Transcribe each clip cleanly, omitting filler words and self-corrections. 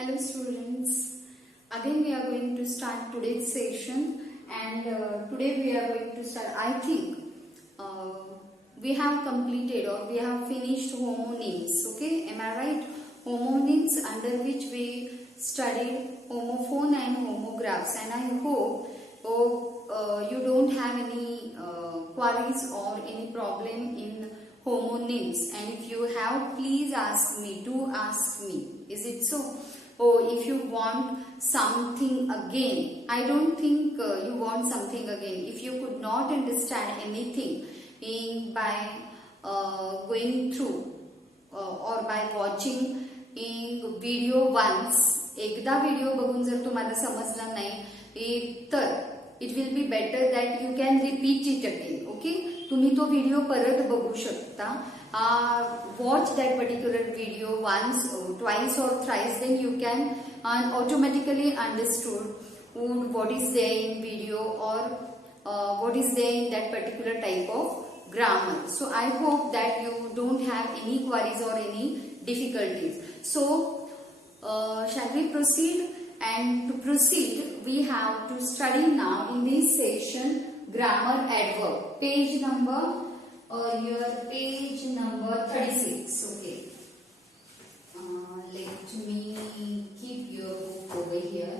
Hello students, again we are going to start today's session and today we are going to start, I think we have completed or we have finished homonyms, okay, am I right? Homonyms under which we studied homophone and homographs, and I hope you don't have any queries or any problem in homonyms, and if you have, please ask me, do ask me, is it so? Or if you want something again, I don't think you want something again. If you could not understand anything by going through or by watching in video once, एकदा video बघून जर तुम्हाला समजला नाही तर it will be better that you can repeat it again. Okay, तुम्ही तो video परत बघू शकता. Watch that particular video once, twice or thrice, then you can automatically understood what is there in video or what is there in that particular type of grammar. So I hope that you don't have any queries or any difficulties. So shall we proceed? And to proceed, we have to study now in this session grammar adverb. Page number your page number 36. Okay, let me keep your book over here.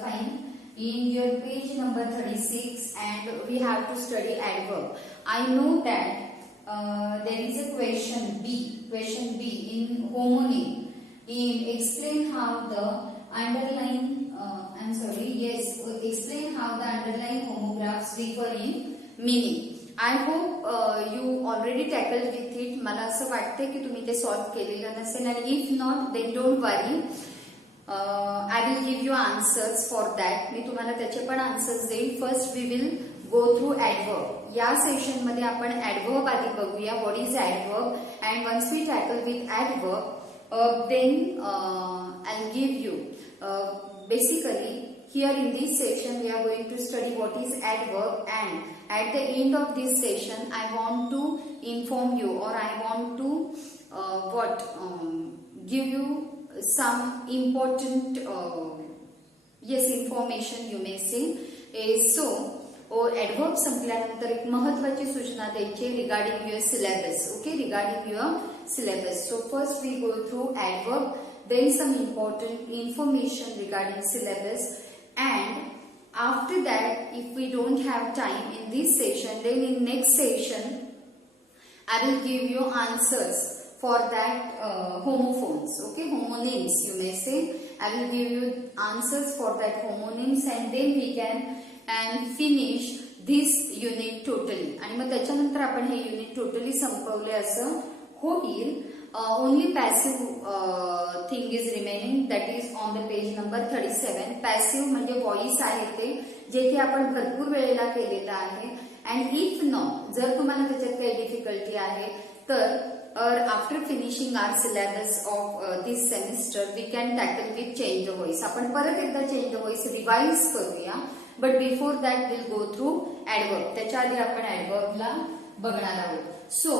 Fine. In your page number 36, and we have to study adverb. I know that there is a question B in homonym. Explain how the underlying explain how the underlying homographs differ in meaning. I hope you already tackled with it. मला असं वाटतं की तुम्ही ते solve केलेलं नसेल, and if not then don't worry, I will give you answers for that. मी तुम्हाला त्याचे पण आन्सर्स देईल. First we will go through adverb. या सेशन मध्ये आपण ऍडवर्ब आधी बघूया. What is adverb, and once we tackle with adverb then I'll give you basically here in this session we are going to study what is adverb, and at the end of this session I want to inform you, or I want to give you some important information you may say. So adverb संपल्यानंतर एक महत्त्वाची सूचना द्यायची regarding your syllabus. Okay, regarding your syllabus. So first we go through adverb, then some important information regarding syllabus, and after that, if we don't have time in this session, then in next session I will give you answers for that homophones. Okay, homonyms you may say. I will give you answers for that homonyms, and then we can finish this unit totally. आणि मग त्याच्यानंतर आपण हे unit totally संपवले असं होईल. Only passive thing is remaining, that is on the page number 37. Passive म्हणजे voice आहे ते, जे की आपण भरपूर वेळेला केलेलं आहे. अँड इफ नॉट, जर तुम्हाला त्याच्यात काही डिफिकल्टी आहे तर after finishing our syllabus of this semester we can tackle with change the voice. आपण परत एकदा चेंज द व्हॉइस रिवाइज करूया, but before that will go through adverb. त्याच्या आधी आपण ऍडवर्बला बघणार आहोत. So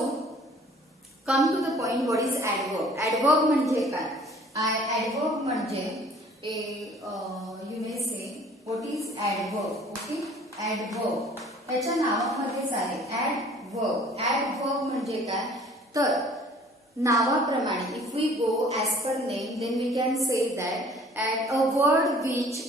come to the point, what is adverb. Adverb म्हणजे काय? ऍडवर्ब म्हणजे you may say what is adverb. Okay, adverb त्याच्या नावामध्येच आहे ऍडवर्ब. ऍडवर्ब म्हणजे काय तर नावाप्रमाणे, if we go as per name, then we can say that at a word which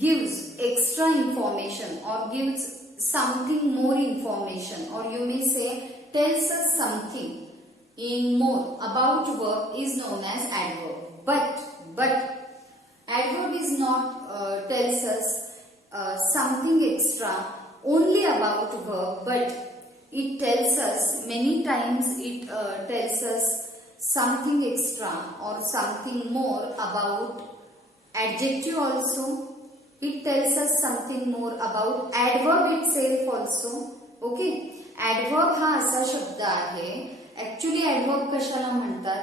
gives extra information or gives something more information, or you may say tells us something in more about verb is known as adverb. But adverb is not tells us something extra only about verb, but it tells us many times it tells us something extra or something more about adjective also. It tells us something more about adverb itself also. Okay, adverb हा असा शब्द आहे. Actually adverb कशाला म्हणतात?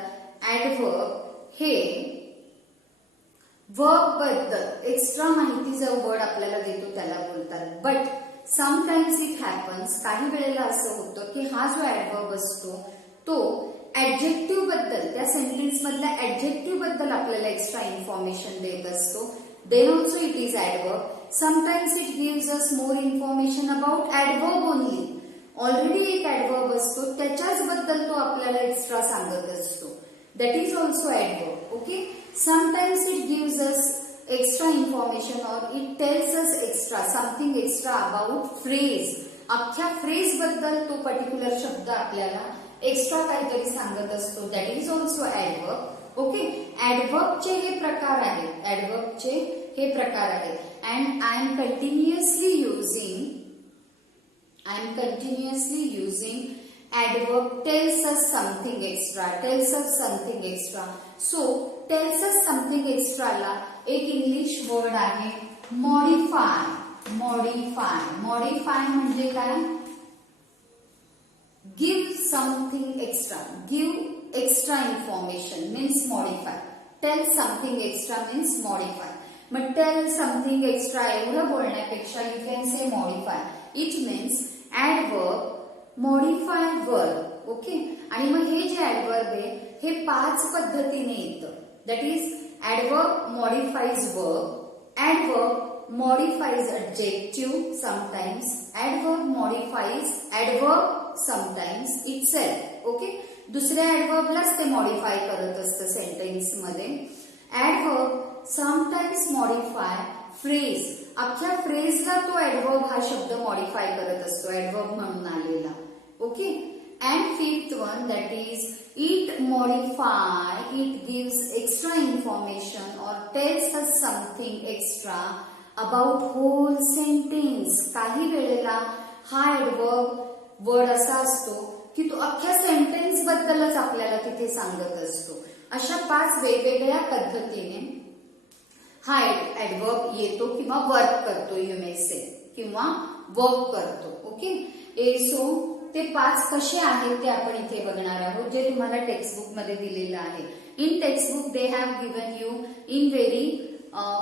adverb हे verb बद्दल extra माहिती जर वर्ड आपल्याला देतो त्याला बोलतात. बट समटाइम्स इट हॅपन्स, काही वेळेला असं होतं की हा जो adverb असतो तो ऍडजेक्टिव्ह बद्दल, त्या सेंटेन्स सेंटेन्स मधल्या ऍडजेक्टिव्ह बद्दल आपल्याला एक्स्ट्रा इन्फॉर्मेशन देत असतो. Then also it is adverb. Sometimes it gives us more information about adverb only. Already एक ऍडवर्ब असतो त्याच्याच बद्दल तो आपल्याला एक्स्ट्रा सांगत असतो. That is also adverb. Okay. Sometimes it gives us extra information or it tells us extra something extra about phrase. अख्ख्या phrase बद्दल तो पर्टिक्युलर शब्द आपल्याला एक्स्ट्रा काहीतरी सांगत असतो. That is also adverb. Okay. ऍडवर्बचे हे प्रकार आहेत. ऍडवर्बचे हे प्रकार आहेत. And I am continuously using adverb tells us something extra. So tells us something extra ला एक इंग्लिश वर्ड आहे मॉडिफाय. मॉडिफाय म्हणजे काय? Give something extra. Give extra information means modify. Tell something extra means modify. मग tell something extra एवढं बोलण्यापेक्षा you can say modify. It means adverb modify verb. Okay. आणि मग हे जे ऍडवर्ब आहे हे 5 पद्धतीने येतं. That is adverb modifies verb, adverb modifies adjective sometimes, adverb modifies adverb sometimes itself. Okay. दुसऱ्या ऍडवर्बलाच ते मॉडिफाय करत असतं सेंटेन्स मध्ये. Adverb sometimes modify phrase. अख्ख्या फ्रेजला तो ऍडवर्ब हा शब्द मॉडिफाय करत असतो ऍडवर्ब म्हणून आलेला. Okay. And fifth one, that is it modify, it gives extra information or tells us something extra about whole sentence. काही वेळेला हा ऍडवर्ब वर्ड असा असतो की तो अख्ख्या सेंटेन्स बद्दलच आपल्याला तिथे सांगत असतो. अशा 5 वेगवेगळ्या पद्धतीने हा ऍडवर्ब येतो किंवा वर्क करतो. यू मे से किंवा वर्क करतो. ओके. सो ते 5 कसे आहेत ते आपण इथे बघणार आहोत जे तुम्हाला टेक्स्टबुक मध्ये दिलेलं आहे. In textbook they have given you in very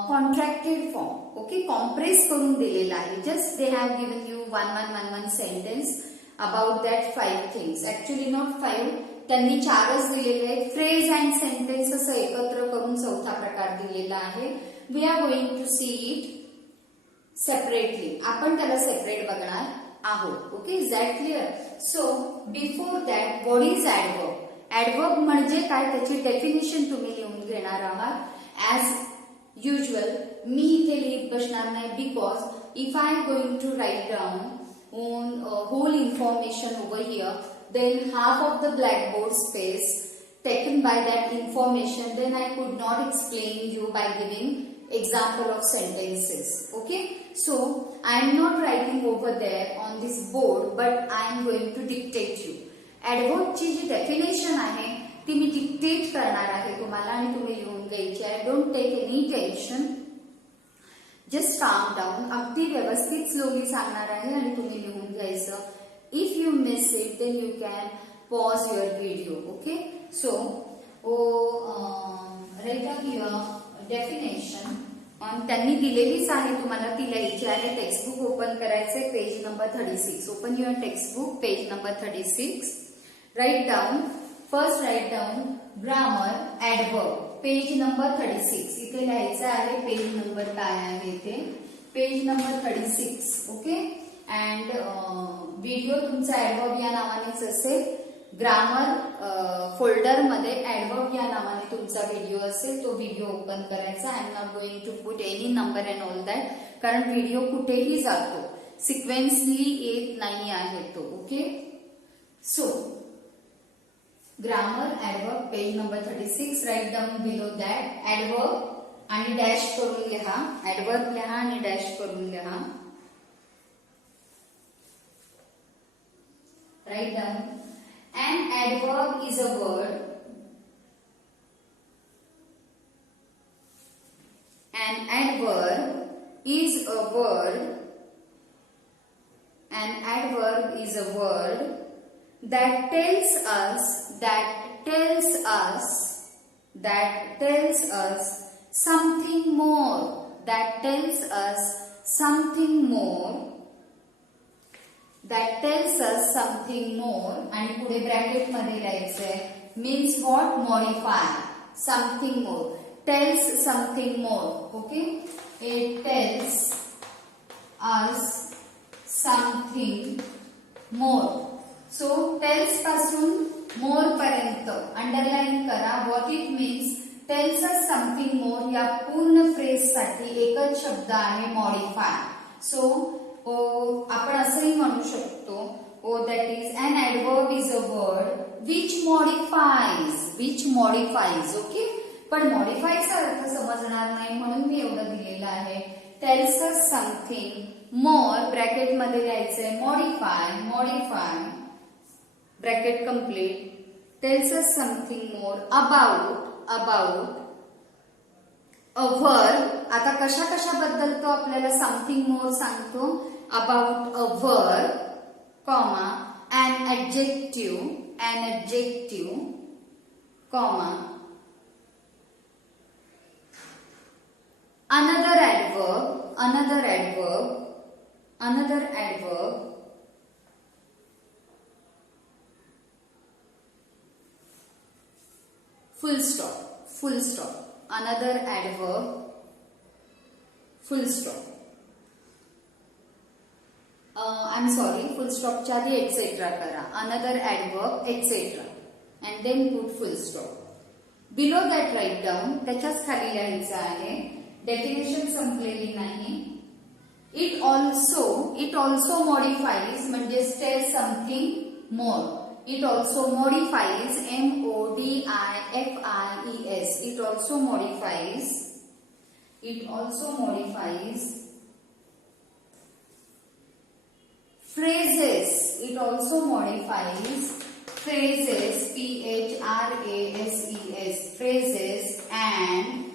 contracted form. Okay. Compress करून दिलेलं आहे. Just they have given you 1 sentence about that 5 things. Actually not 5, त्यांनी 4च दिलेले आहेत. फ्रेज अँड सेंटेन्स असं एकत्र करून 4था प्रकार दिलेला आहे. We are going to see it separately. आपण त्याला सेपरेट बघणार आहोत. Okay. Is that clear? So before that what is adverb? Adverb म्हणजे काय त्याची डेफिनेशन तुम्ही लिहून घेणार आहात. ऍज युजल मी इथे लिहित बसणार नाही because if I am going to write down whole information over here then half of the blackboard space taken by that information, then I could not explain you by giving example of sentences. Okay. So I am not writing over there on this board, but I am going to dictate you. Adverb ची जी definition आहे ती मी dictate करणार आहे तुम्हाला आणि तुम्ही लिहून घ्यायची आहे. Don't take any tension. Just calm down. अगदी व्यवस्थित स्लोली सांगणार आहे आणि तुम्ही लिहून घ्यायचं. If you miss it, then you can pause your video. Okay. So, write up your definition. त्यांनी दिलेलीच आहे तुम्हाला ती लिहायची आहे. टेक्स्टबुक ओपन करायचंय. Page number 36. Open your textbook. Page number 36. Write down. First write down grammar adverb. Page number 36. इथे लिहायचं आहे. पेज नंबर काय आहे इथे? Page number 36. Okay. And video तुमचा ऍडवर्ब या नावानेच असेल. ग्रामर फोल्डर मध्ये ऍडवर्ब या नावाने तुमचा व्हिडिओ असेल. तो व्हिडिओ ओपन करायचा. I am not going to put any number and all that, कारण व्हिडिओ कुठेही जातो, सिक्वेन्सली येत नाही आहे तो. Okay. So grammar adverb page number 36. Write down below that adverb आणि डॅश करून लिहा. ऍडवर्ब लिहा आणि डॅश करून लिहा. Write down. An adverb is a word. An adverb is a word. An adverb is a word that tells us something more. That tells us something more that tells us something more आणि पुढे bracket मध्ये लिहायचंय means what modify something more tells something more okay it tells us something more so tells पासून more पर्यंत underline करा what it means tells us something more या पूर्ण phrase साठी एकच शब्द आहे modify so आपण असंही म्हणू शकतो that is an adverb is a word which modifies okay पण modify चा अर्थ समजणार नाही म्हणून मी एवढं दिलेलं आहे tells us something more bracket मध्ये लिहायचंय modify bracket complete tells us something more about a verb आता कशा बद्दल तो आपल्याला समथिंग मोर सांगतो about a verb comma an adjective comma another adverb full stop another adverb full stop I'm sorry full stop च्या आधी etc करा another adverb etc and then put full stop below that write down त्याच्याच खाली लिहायचं आहे definition संपलेली नाही it also modifies म्हणजे tells something more it also modifies MODIFIES it also modifies phrases it also modifies phrases phrases and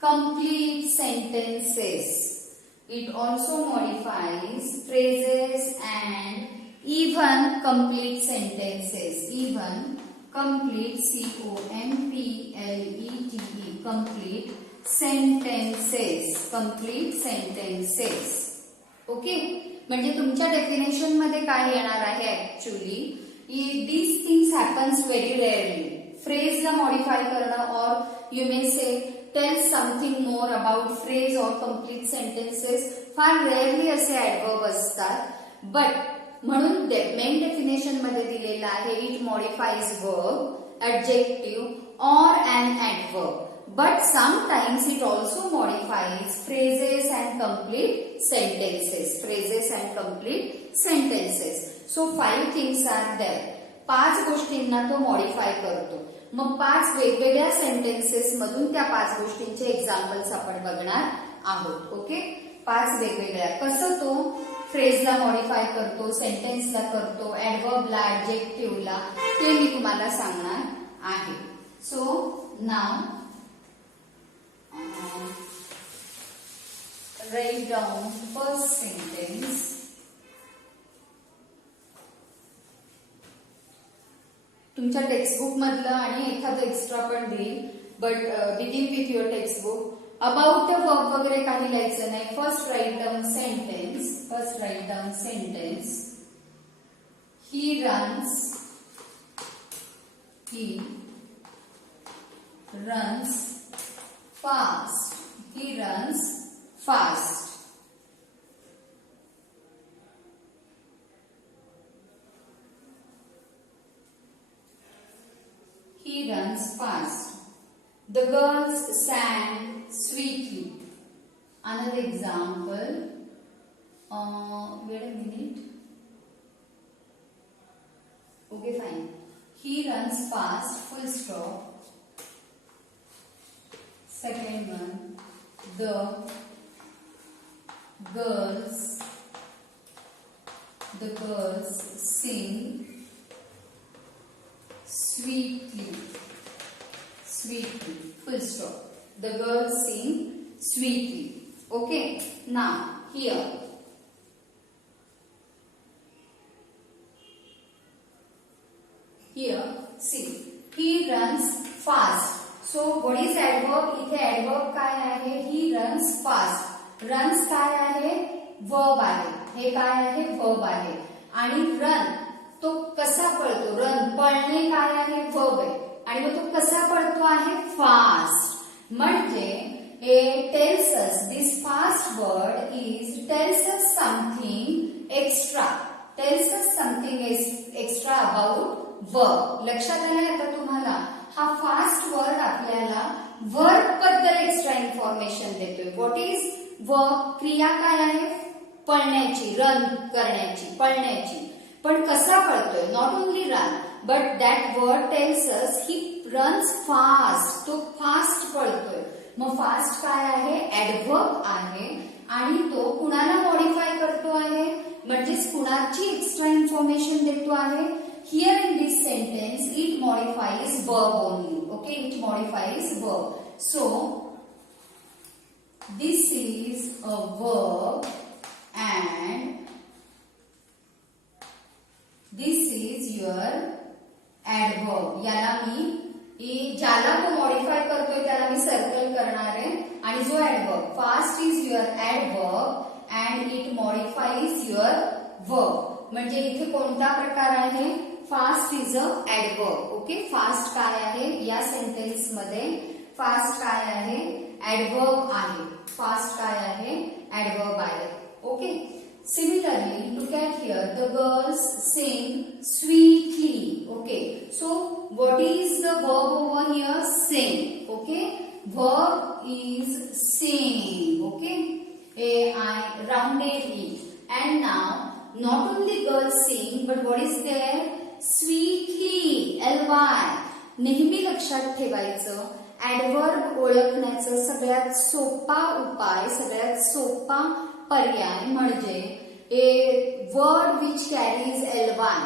complete sentences it also modifies phrases and even complete sentences complete complete sentences okay म्हणजे तुमच्या definition मध्ये काय येणार आहे actually these things happens very rarely फ्रेजला modify करणं or you may say tell something more about phrase or complete sentences फार rarely असे ऍडवर्ब असतात बट म्हणून मेन डेफिनेशन मध्ये दिलेलं आहे it modifies verb adjective or an adverb but sometimes it also modifies phrases and complete sentences so 5 things are there 5 गोष्टींना तो modify करतो मग 5 वेगवेगळ्या सेंटेन्सेस मधून त्या 5 गोष्टींचे एक्झाम्पल्स आपण बघणार आहोत ओके 5 वेगवेगळ्या कसं तो फ्रेजला मॉडिफाय करतो सेंटेन्सला करतो ऍडवर्बला ऍडजेक्टिव्हला ते मी तुम्हाला सांगणार आहे so now write down first sentence तुमच्या टेक्स्टबुक मधलं आणि एखादं एक्स्ट्रा पण देईल but begin with your textbook about the verb वगैरे काही लिहायचं नाही first write down sentence he runs fast he runs fast the girls sang sweetly another example wait a minute okay fine he runs fast full stop second one the girls sing sweetly full stop the girls sing sweetly okay now here see he runs fast so what is adverb इथे adverb काय आहे he runs fast runs काय आहे verb आहे, हे काय आहे verb आहे. आणि रन तो कसा पळतो, रन पळणे काय आहे वर्ब आहे आणि मग तो कसा पळतो आहे फास्ट. म्हणजे tells us this fast word tells us something extra, tells us something extra about verb. लक्षात आलं आता तुम्हाला, हा फास्ट वर्ड आपल्याला वर्ब बद्दल एक्स्ट्रा इन्फॉर्मेशन देतोय. व्हॉट इज वर्ब, क्रिया काय आहे पळण्याची, रन करण्याची, पळण्याची. पण कसा पळतोय, not only run but that word tells us he runs fast, तो फास्ट पळतोय. मग फास्ट काय आहे, ऍडव्हर्ब आहे आणि तो कुणाला मॉडिफाय करतो आहे, म्हणजेच कुणाची एक्स्ट्रा इन्फॉर्मेशन देतो आहे. Here in this sentence it modifies verb only. Okay, it modifies verb. So this is a verb and this is your adverb. याला मी ज्याला तो मॉडिफाय करतोय त्याला मी सर्कल करणार आहे. आणि जो adverb, fast is your adverb and it modifies your verb. म्हणजे इथे कोणता प्रकार आहे, fast is a adverb. Okay, fast काय आहे या सेंटेन्स मध्ये, फास्ट काय आहे ऍडवर्ब आहे. फास्ट काय आहे ऍडवर्ब आहे. Okay. Similarly, look at here. The girls sing sweetly. Okay. So, what is the verb over here? Sing. Okay. Verb is sing. Okay. A-I rounded E. And now, not only girls sing, but what is there? Sweetly. L-Y. नेहमी लक्षात ठेवायचं, adverb ओळखण्याचं सगळ्यात सोपा उपाय, सगळ्यात सोपा पर्याय म्हणजे a word which carries alloy.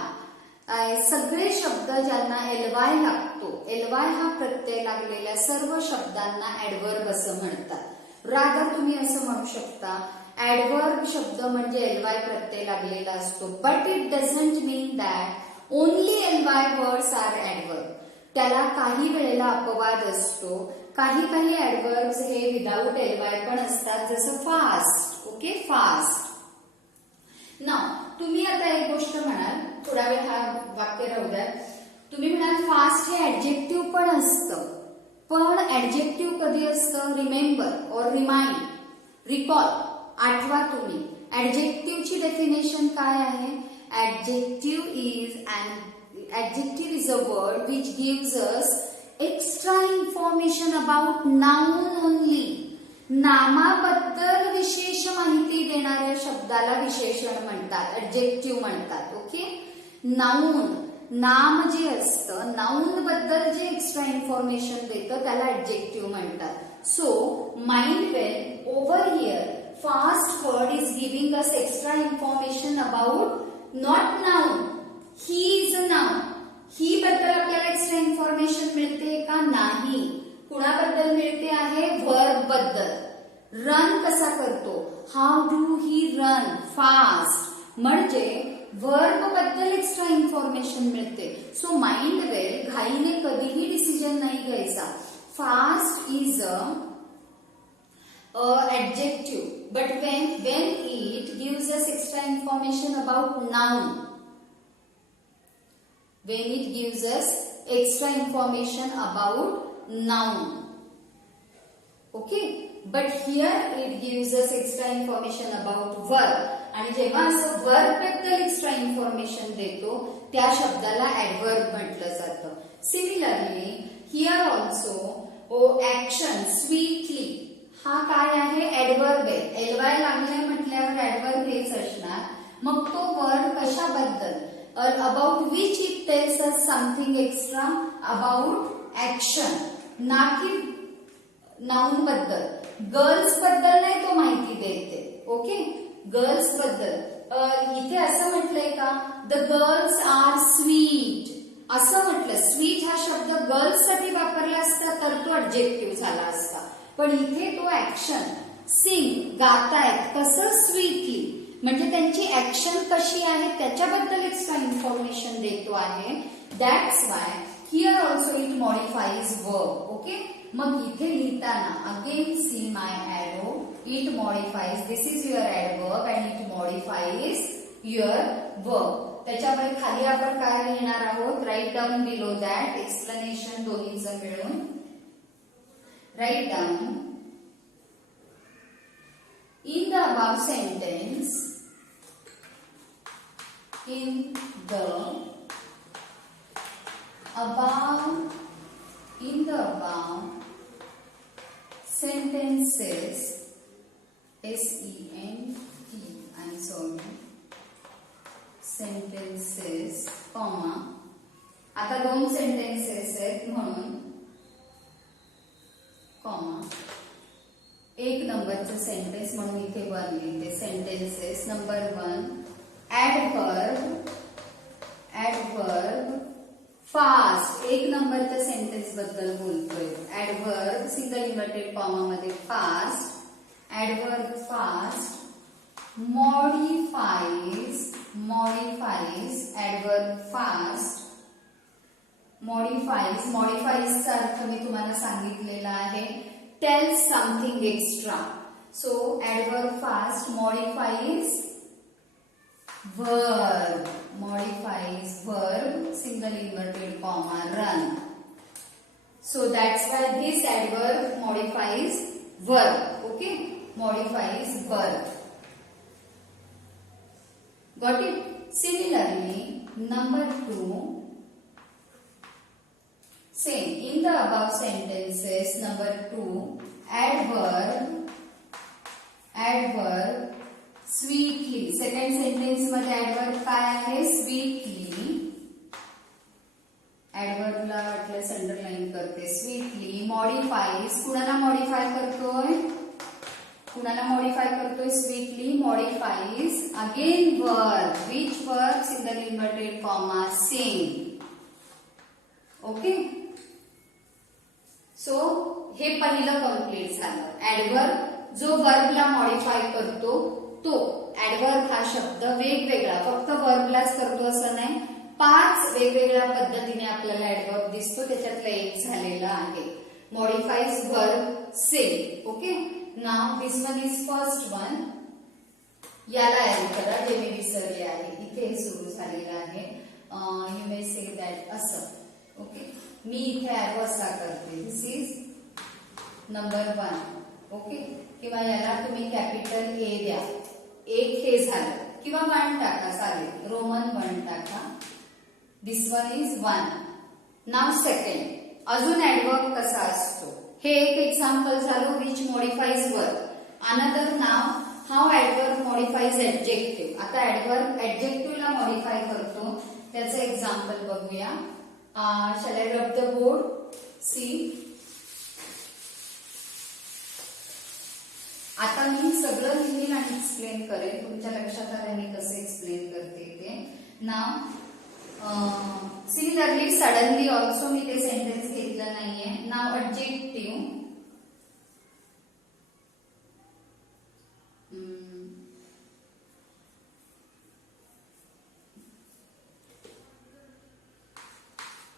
सगळे शब्द ज्यांना एलवाय लागतो, एलवाय हा प्रत्यय लागलेल्या सर्व शब्दांना ऍडवर्ब असं म्हणतात. रादर तुम्ही असं म्हणू शकता ऍडवर्ब शब्द म्हणजे एलवाय प्रत्यय लागलेला असतो. But it doesn't mean that only L Y words are adverb. त्याला काही वेळेला अपवाद असतो. काही काही ऍडवर्ब्स हे विदाउट एलवाय पण असतात, जसं फास्ट. Okay, fast. नाव तुम्ही आता एक गोष्ट म्हणाल, थोडा वेळ हा वाक्य राहू द्या. तुम्ही म्हणाल फास्ट हे ऍडजेक्टिव्ह पण असतं, पण ऍडजेक्टिव्ह कधी असतं, रिमेंबर और रिमाइंड, रिकॉल, आठवा तुम्ही. ऍडजेक्टिव्हची डेफिनेशन काय आहे, adjective is a word which gives us extra information about noun only. नामाबद्दल विशेष माहिती देणाऱ्या शब्दाला विशेषण म्हणतात, ऍडजेक्टिव्ह म्हणतात. ओके, नाउन, नाम जे असतं, नाउन बद्दल जे एक्स्ट्रा इन्फॉर्मेशन देतं त्याला ऍडजेक्टिव्ह म्हणतात. So mind well over here fast word is giving us extra information about not noun, he is a noun. He बद्दल आपल्याला एक्स्ट्रा इन्फॉर्मेशन मिळते का, नाही. कुणाबद्दल मिळते आहे, वर्ब बद्दल. रन कसा करतो, how do he run fast, म्हणजे वर्ब बद्दल एक्स्ट्रा इन्फॉर्मेशन मिळते. सो माइंड वेल घाईने कधीही डिसिजन नाही घ्यायचा. Fast is a adjective, but when it gives us extra information about noun, when it gives us extra information about noun. Okay, but here it gives us extra information about verb. आणि जेव्हा असं verb बद्दल extra information देतो त्या शब्दाला adverb म्हटलं जातं. Similarly here also action sweetly हा काय आहे, ऍडवर्ब आहे. एलवाय लागलाय म्हटल्यावर ऍडवर्ब हेच असणार. मग तो वर्ड कशाबद्दल, about which it tells us something extra about action, ना की नाउन बद्दल. गर्ल्स बद्दल नाही तो माहिती देते. ओके, गर्ल्स बद्दल इथे असं म्हटलंय का, द गर्ल्स आर स्वीट असं म्हटलं. स्वीट हा शब्द गर्ल्स साठी वापरला असता तर तो ऍडजेक्टिव्ह झाला असता. पण इथे तो ऍक्शन, सिंग गातायत, कसं स्वीटली, म्हणजे त्यांची ऍक्शन कशी आहे त्याच्याबद्दल एक्स्ट्रा इन्फॉर्मेशन देतो आहे. That's why here also it modifies verb. Okay, मग इथे लिहिताना again see my arrow, it modifies, this is your adverb and it modifies your verb. त्याच्यामुळे खाली आपण काय लिहिणार आहोत, write down below that, explanation दोन्हीचं मिळून. Write down in the above sentence, in the above sentences, S-E-N-T, I'm sorry, sentences, comma, आता 2 sentences आहेत म्हणून कॉमा, 1 नंबरचं सेंटेन्स म्हणून इथे 1 लिहिते. सेंटेन्सेस नंबर 1, ॲडव्हर्ब फास्ट, 1 नंबरच्या सेंटेन्स बद्दल बोलतोय. ॲडव्हर्ब सिंगल इन्व्हर्टेड कॉमा मध्ये fast, adverb fast modifies, adverb fast मॉडिफाईजचा अर्थ मी तुम्हाला सांगितलेला आहे, tells something extra. So adverb fast modifies verb, single inverted comma run. So that's why this adverb modifies verb. Okay, modifies verb. Got it? Similarly, number 2, same in the above sentences, number 2, adverb sweetly. Second sentence मध्ये adverb काय आहे, sweetly. adverbला वाटल्यास underline करते, sweetly. मॉडिफाईज, कुणाला modify करतोय, sweetly modifies again verb, which verb, single inverted comma sing. Okay, so हे पहिलं complete झालं. ॲडव्हर्ब जो वर्बला मॉडिफाय करतो तो. ॲडव्हर्ब हा शब्द वेगवेगळा, फक्त वर्बलाच करतो असं नाही, 5 वेगवेगळ्या पद्धतीने आपल्याला ॲडव्हर्ब दिसतो, त्याच्यातलं एक झालेलं आहे modifies verb sing. Okay, now this one is first one. याला ऍड करा जे मी विसरले आहे, इथे सुरू झालेलं आहे. यू मे से दॅट असं. ओके, मी इथे ॲरो असा करते, दिस इज नंबर 1. ओके, किंवा याला तुम्ही कॅपिटल ए द्या, 1 हे झालं, किंवा 1 टाका चालेल, रोमन 1 टाका. This one is 1. Now second, अजून ॲडवर्ब कसा असतो हे एक एक्झाम्पल झालं, which modifies verb. Another now, how adverb modifies adjective. आता ॲडवर्ब ऍडजेक्टिव्हला मॉडिफाय करतो, त्याचं एक्झाम्पल बघूया. Shall I rub the board? See. आता मी सगळं लिहिन आणि एक्सप्लेन करेन, तुमच्या लक्षात आलं मी कसं एक्सप्लेन करते ते. नाव सिमिलरली सडनली ऑल्सो मी ते सेंटेन्स घेतलं नाहीये. नाव ऍडजेक्टिव्ह,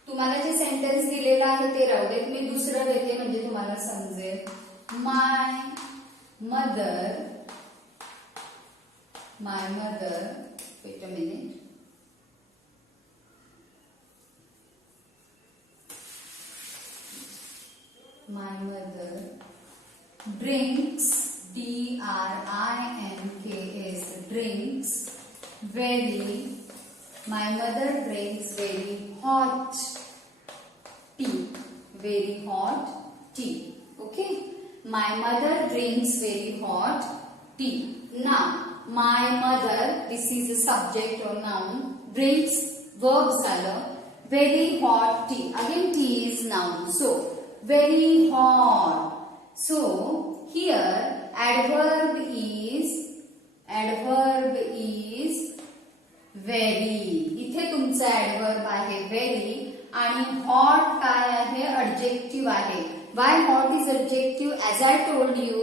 तुम्हाला जे सेंटेन्स दिलेलं आहे ते राहू देत, मी दुसरं देते म्हणजे तुम्हाला समजेल. My mother, wait a minute. My mother drinks, DRINKS, drinks very, my mother drinks very hot tea, very hot tea. Okay, my mother drinks very hot tea. Now my mother, this is a subject or noun, drinks verb झालं, very hot tea, again tea is noun, so very hot. So here adverb is very. इथे तुमचा adverb आहे very आणि hot काय आहे, adjective आहे. Why hot is adjective? As I told you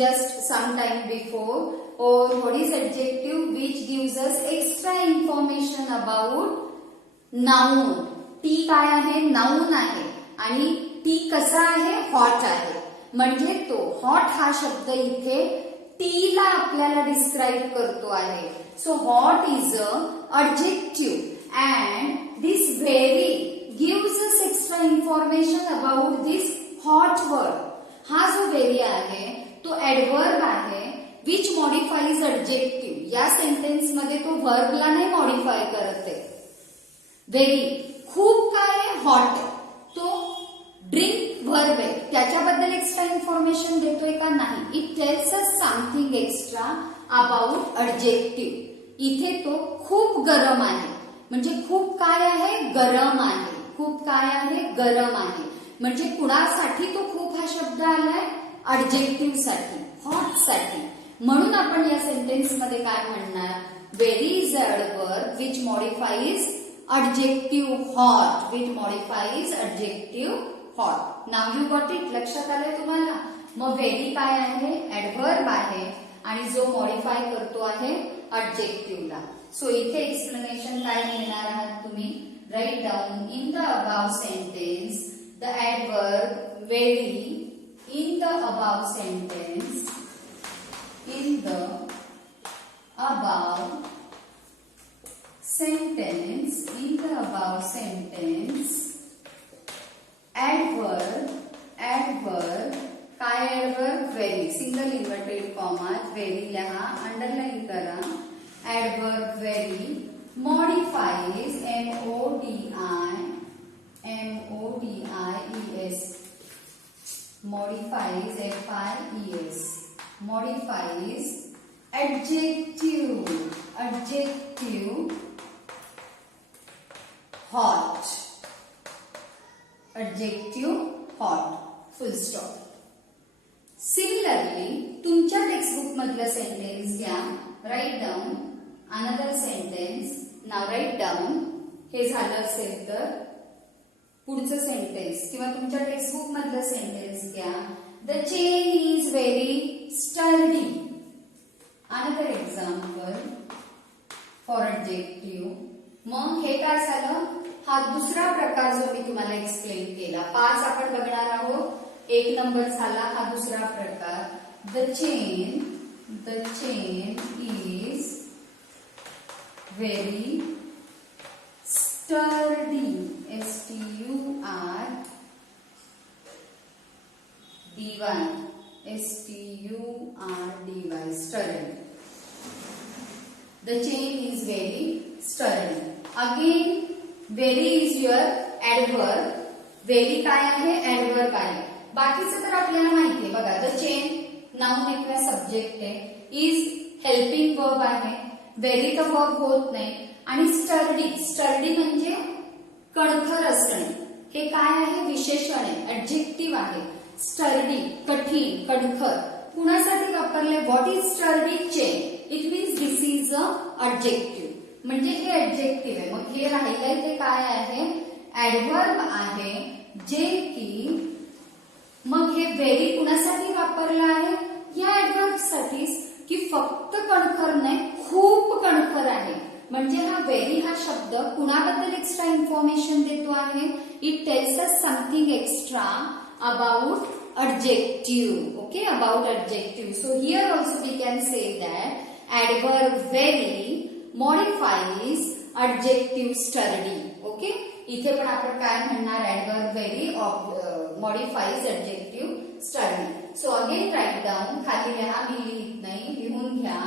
just some time before, or what is adjective? Which gives us extra information about noun. T काय आहे, noun आहे आणि टी कसा आहे, हॉट आहे. म्हणजे तो हॉट हा शब्द इथे टी ला आपल्याला डिस्क्राईब करतो आहे. So hot is a adjective and this very gives us extra information about this hot word. हा जो very आहे तो adverb आहे which modifies adjective. या सेंटेन्स मध्ये तो वर्बला नाही मॉडिफाय करत आहे. व्हेरी खूप काय आहे, हॉट आहे. तो ड्रिंक वर्ब आहे, त्याच्याबद्दल एक्स्ट्रा इन्फॉर्मेशन देतोय का नाही. It tells us something extra about adjective. इथे तो खूप गरम आहे म्हणजे खूप काय आहे, गरम आहे. खूप काय आहे, गरम आहे. म्हणजे कुणासाठी तो खूप हा शब्द आलाय, adjective साठी, हॉट साठी. म्हणून आपण या सेंटेन्स मध्ये काय म्हणणार, very is a adverb which modifies adjective hot, which modifies adjective hot. Now you got it. लक्षात आलंय तुम्हाला. मग व्हेरी काय आहे, adverb आहे आणि जो मॉडिफाय करतो आहे adjective ला. सो इथे एक्सप्लेनेशन काय लिहिणार आहात तुम्ही, write down in the above sentence the adverb very in the above sentence, in the above sentence, in the above sentence adverb काय adverb, very, सिंगल इन्व्हर्टेड कॉमात very लिहा, अंडरलाइन करा. adverb very modifies modifies adjective hot, full stop. Similarly तुमच्या textbook मधलं sentence घ्या, write down another sentence. Now write down. हे झालं असेल तर पुढचं सेंटेन्स किंवा तुमच्या टेक्स्टबुक मधलं सेंटेन्स घ्या. The chain is very sturdy. Another example for adjective. मग हे काय झालं, हा दुसरा प्रकार जो मी तुम्हाला एक्सप्लेन केला. 5 आपण बघणार आहोत. 1 नंबर झाला हा दुसरा प्रकार. The chain is very sturdy, STURDY, sturdy. The chain is very sturdy. Again, very is your adverb. Very काय आहे, adverb आहे. बाकीचं तर आपल्याला माहिती आहे बघा. द चेन नाउन आहे किंवा सब्जेक्ट आहे, इज हेल्पिंग वर्ब आहे, व्हेरी तर वर्ब होत नाही. आणि स्टर्डी म्हणजे कणखर असणे. हे काय आहे, विशेषण आहे, ऍडजेक्टिव्ह आहे. स्टर्डी कठीण, कणखर. कुणासाठी वापरले, what is sturdy, chain. It means this is a adjective. म्हणजे हे ऍडजेक्टिव्ह आहे. मग हे राहिलंय ते काय आहे, ऍडवर्ब आहे, जे की मग हे व्हेरी कुणासाठी वापरलं आहे, या ऍडवर्ब साठीच की फक्त कणखर नाही, खूप कणखर आहे. म्हणजे हा व्हेरी हा शब्द कुणाबद्दल एक्स्ट्रा इन्फॉर्मेशन देतो आहे, it tells us something extra about adjective. Okay, about adjective. So here also we can say that adverb very modifies adjective sturdy. Okay, इथे पण आपण काय म्हणणार, adverb very modifies adjective sturdy. So again write down, खाली लिहा, मी लिहित नाही, लिहून घ्या.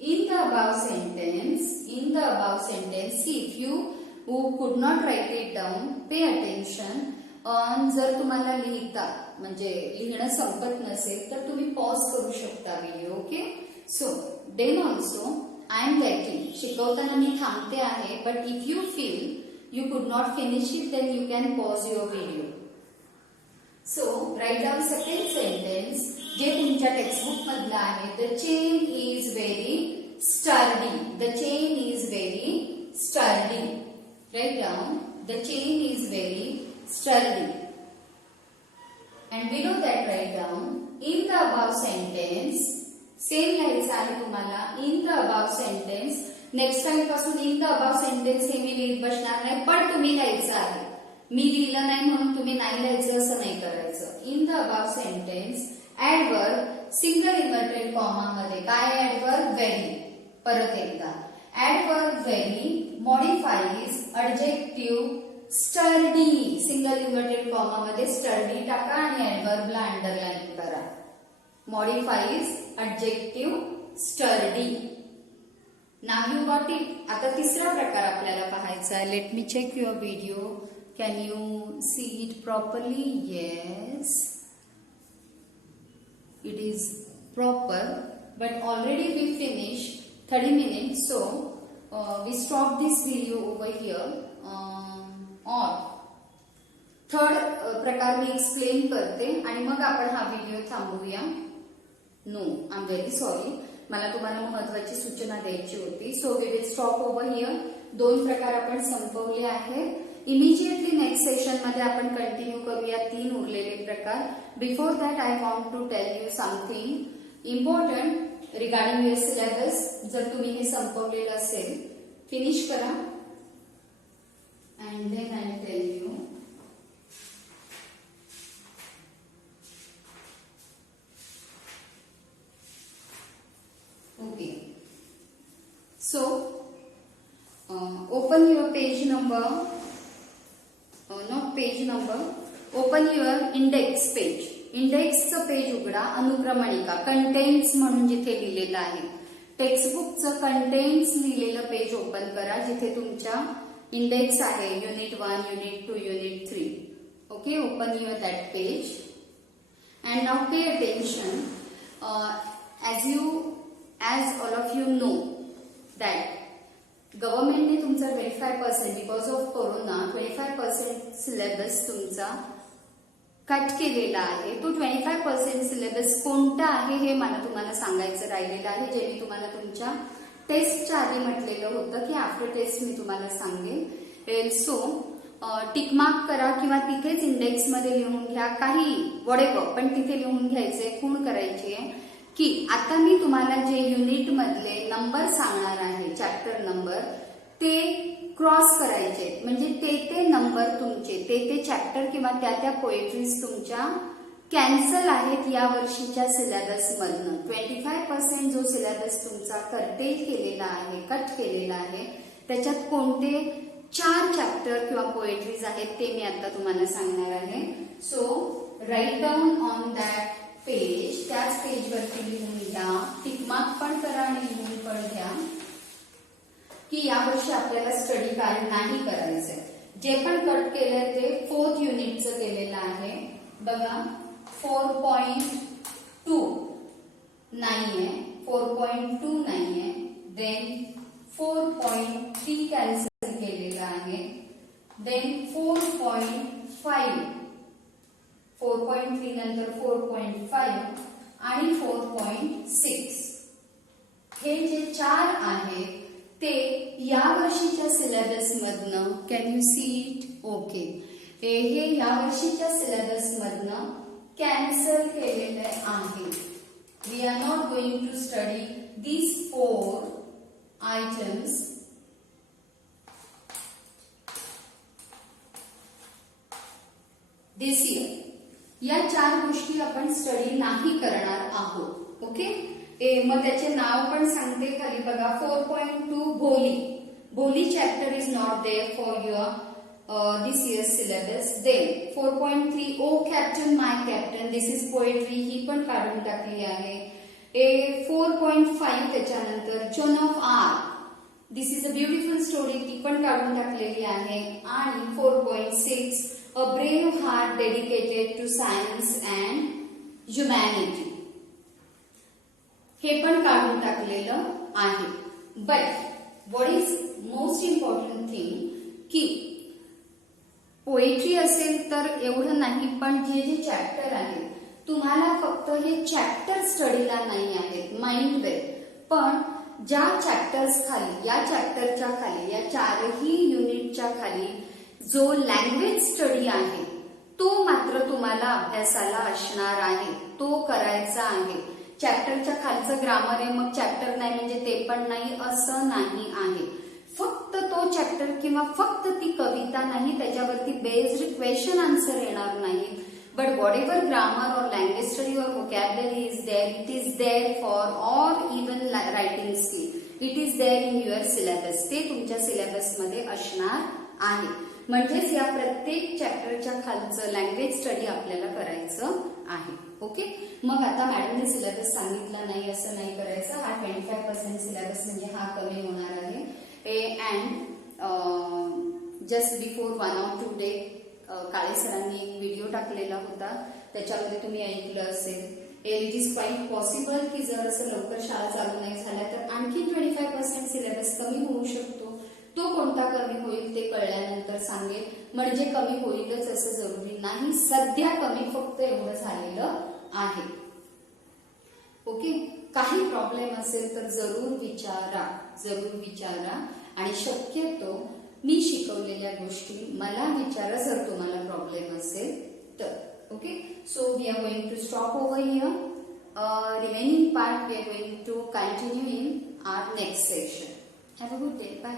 In the above sentence, see if you who could not write it down, pay attention. जर तुम्हाला लिहिता म्हणजे लिहिणं संपत नसेल तर तुम्ही पॉज करू शकता video. Okay, so then also I am writing. शिकवताना मी थांबते आहे, but if you feel you could not finish it then you can pause your video. So write down second sentence जे तुमच्या टेक्स्टबुक मधलं आहे. The chain is very sturdy. The chain is very sturdy. Write down the chain is very sturdy. And below that write down in the above sentence. Same लिहायचं आहे तुम्हाला. In the above sentence. Next time पासून in the above sentence हे मी लिहित बसणार नाही, पण तुम्ही लिहायचं आहे. मी लिहिलं नाही म्हणून तुम्ही नाही लिहायचं असं नाही करायचं. In the above sentence adverb single inverted comma मध्ये काय ऍडवर्ब व्हेरी. परत एकदा adverb very modifies adjective sturdy. Single inverted comma मध्ये स्टर्डी टाका आणि ऍडवर्बला अंडरलाईन करा. Modifies adjective sturdy. Now you got it. आता तिसरा प्रकार आपल्याला पाहायचा आहे. Let me check your video. Can you see it properly? Yes, it is proper. But already we finish 30 minutes, so we stop this video over here. Or third प्रकार मी explain करते आणि मग आपण हा व्हिडिओ थांबवूया. No, I am very sorry, मला तुम्हाला महत्वाची सूचना द्यायची होती. So we will stop over here. 2 प्रकार आपण संपवले आहेत. इमिजिएटली नेक्स्ट सेशन मध्ये आपण कंटिन्यू करूया 3 उरलेले प्रकार. Before that I want to tell you something important regarding your syllabus. जर तुम्ही हे संपवलेलं असेल, फिनिश करा and then I tell you. Okay. So, open your page number, not page number, open your index page. इंडेक्सचं page उघडा. अनुक्रमणिका contents म्हणून जिथे लिहिलेलं आहे, टेक्स्टबुकचं कंटेंट्स लिहिलेलं पेज ओपन करा जिथे तुमच्या इंडेक्स आहे. Unit 1, unit 2, unit 3. Okay, open your that page and now pay attention. As all of you know that government ने तुमचा 25% because of corona 25% सिलेबस तुमचा कट केलेला आहे. तो 25% सिलेबस कोणता आहे हे मला तुम्हाला सांगायचं राहिलेलं आहे, जे मी तुम्हाला तुमच्या टेस्टच्या आधी म्हटलेलं होतं की आफ्टर टेस्ट मी तुम्हाला सांगेन. सो टिकमार्क करा किंवा तिथेच इंडेक्स मध्ये लिहून घ्या, काही वडेवर पण तिथे लिहून घ्यायचे, खूण करायची आहे की आता मी तुम्हाला जे युनिट मधले नंबर सांगणार आहे, चॅप्टर नंबर, ते क्रॉस करायचे. म्हणजे ते नंबर तुमचे, ते चॅप्टर किंवा त्या पोएट्रीज तुमच्या कॅन्सल आहेत या वर्षीच्या सिलेबस मधनं. 25% जो सिलेबस तुमचा कर्टेज केलेला आहे, कट केलेला आहे, त्याच्यात कोणते 4 चॅप्टर किंवा पोएट्रीज आहेत ते मी आता तुम्हाला सांगणार आहे. So write down on that page. त्याच पेजवरती लिहून घ्या, टिकमार्क पण करा आणि लिहून पण घ्या की यावर्षी आपल्याला स्टडी काय नाही करायचंय. जे पण कट केलंय ते 4th युनिटचं केलेलं आहे. बघा 4.2 नाहीये, 4.2 नाहीये, देन 4.3 कॅन्सल केलेलं आहे, देन 4.5, 4.3 नंतर 4.5 आणि 4.6. हे जे 4 आहेत ते या वर्षीच्या सिलेबस मधनं, can you see it? Okay, हे या वर्षीच्या सिलेबस मधनं कॅन्सल केलेले आहे. We are not going to study these 4 items. This year या 4 गोष्टी आपण स्टडी नाही करणार आहोत. ओके, मग त्याचे नाव पण सांगते खाली बघा. 4.2 Bholi. Bholi chapter is not there for your this year syllabus. Then 4.3 O captain my captain, this is poetry, ही पण काढून टाकली आहे. 4.5 त्याच्यानंतर Joan of Arc, this is a beautiful story, ती पण काढून टाकलेली आहे. आणि 4.6 A brave heart dedicated to science and humanity, हे पण काढून टाकलेलं आहे. But what is most important thing की पोएट्री असेल तर एवढं नाही, पण जे चॅप्टर आहेत तुम्हाला फक्त हे चॅप्टर स्टडीला नाही आहेत माइंड वेल, पण ज्या चॅप्टर्स खाली, या चॅप्टरच्या खाली, या 4ही युनिटच्या खाली जो लँग्वेज स्टडी आहे तो मात्र तुम्हाला अभ्यासाला असणार आहे, तो करायचा आहे. चॅप्टरच्या खालचं ग्रामर आहे मग चॅप्टर नाही म्हणजे ते पण नाही असं नाही आहे. फक्त तो चॅप्टर किंवा फक्त ती कविता कविता नाही, त्याच्यावरती बेस्ड क्वेश्चन आन्सर येणार नाही. But whatever grammar or language study or vocabulary is there, it is there for or even writing skill. It is there in your syllabus. ते तुमच्या सिलेबस मध्ये असणार आहे. म्हणजेच या प्रत्येक चॅप्टरच्या खालचं लँग्वेज स्टडी आपल्याला करायचं आहे. ओके. मग आता मॅडमने सिलेबस सांगितला नाही असं नाही करायचं. हा 25% सिलेबस म्हणजे हा कमी होणार आहे. And just before 1 or 2 day Kale सरांनी एक व्हिडिओ टाकलेला होता, त्याच्यामध्ये तुम्ही ऐकलं असेल. इट इज क्वाईट पॉसिबल की जर असं लवकर शाळा चालू नाही झाल्या तर आणखी 25% सिलेबस कमी होऊ शकतो. तो कोणता कमी होईल ते कळल्यानंतर सांगेल. म्हणजे कमी होईलच असं जरुरी नाही. सध्या कमी फक्त एवढं झालेलं आहे. ओके. काही प्रॉब्लेम असेल तर जरूर विचारा, जरूर विचारा. आणि शक्यतो मी शिकवलेल्या गोष्टी मला विचारा जर तुम्हाला प्रॉब्लेम असेल तर. Okay. So we are going to stop over here. Remaining part we are going to continue in our next session. Have a good day. Bye.